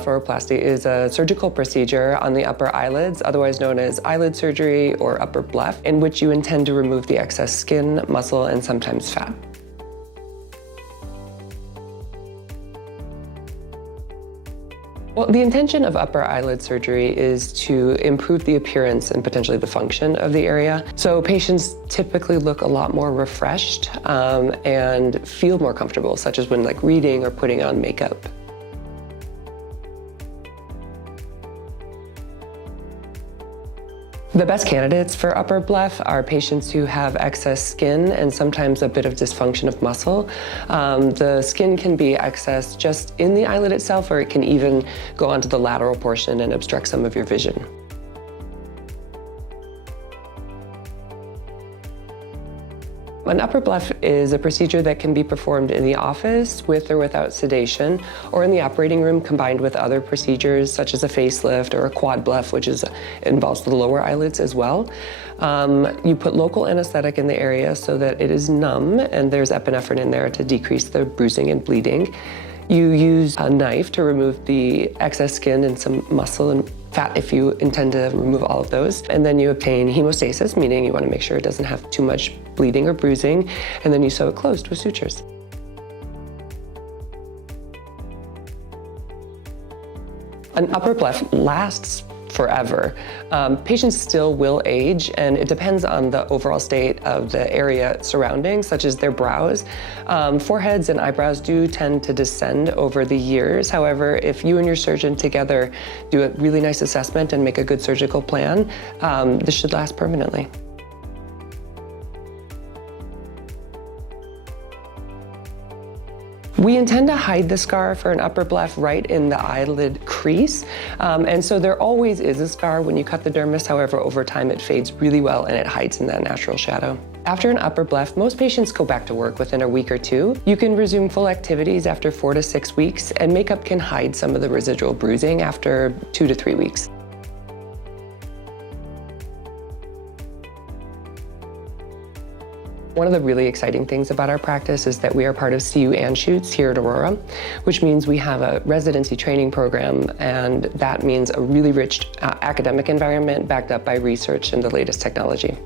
blepharoplasty is a surgical procedure on the upper eyelids, otherwise known as eyelid surgery or upper bleph, in which you intend to remove the excess skin, muscle, and sometimes fat. Well, the intention of upper eyelid surgery is to improve the appearance and potentially the function of the area. So patients typically look a lot more refreshed and feel more comfortable, such as when reading or putting on makeup. The best candidates for upper bleph are patients who have excess skin and sometimes a bit of dysfunction of muscle. The skin can be excess just in the eyelid itself, or it can even go onto the lateral portion and obstruct some of your vision. An upper bleph is a procedure that can be performed in the office with or without sedation, or in the operating room combined with other procedures such as a facelift or a quad bleph, which involves the lower eyelids as well. You put local anesthetic in the area so that it is numb, and there's epinephrine in there to decrease the bruising and bleeding. You use a knife to remove the excess skin and some muscle and fat if you intend to remove all of those. And then you obtain hemostasis, meaning you want to make sure it doesn't have too much bleeding or bruising, and then you sew it closed with sutures. An upper bleph lasts forever. Patients still will age, and it depends on the overall state of the area surrounding, such as their brows. Foreheads and eyebrows do tend to descend over the years. However, if you and your surgeon together do a really nice assessment and make a good surgical plan, this should last permanently. We intend to hide the scar for an upper bleph right in the eyelid crease, and so there always is a scar when you cut the dermis. However, over time it fades really well and it hides in that natural shadow. After an upper bleph, most patients go back to work within a week or two. You can resume full activities after 4 to 6 weeks, and makeup can hide some of the residual bruising after 2 to 3 weeks. One of the really exciting things about our practice is that we are part of CU Anschutz here at Aurora, which means we have a residency training program, and that means a really rich academic environment backed up by research and the latest technology.